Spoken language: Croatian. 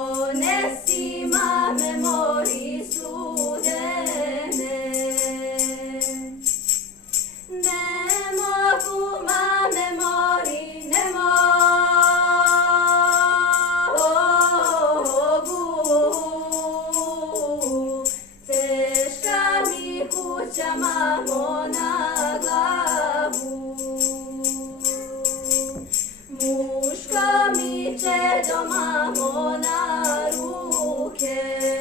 donesi mame mori studene. Ne mogu, mame mori, ne mogu, teška mi kuća, mamo, na glavu. Muško mi će do, mamo, na ruke.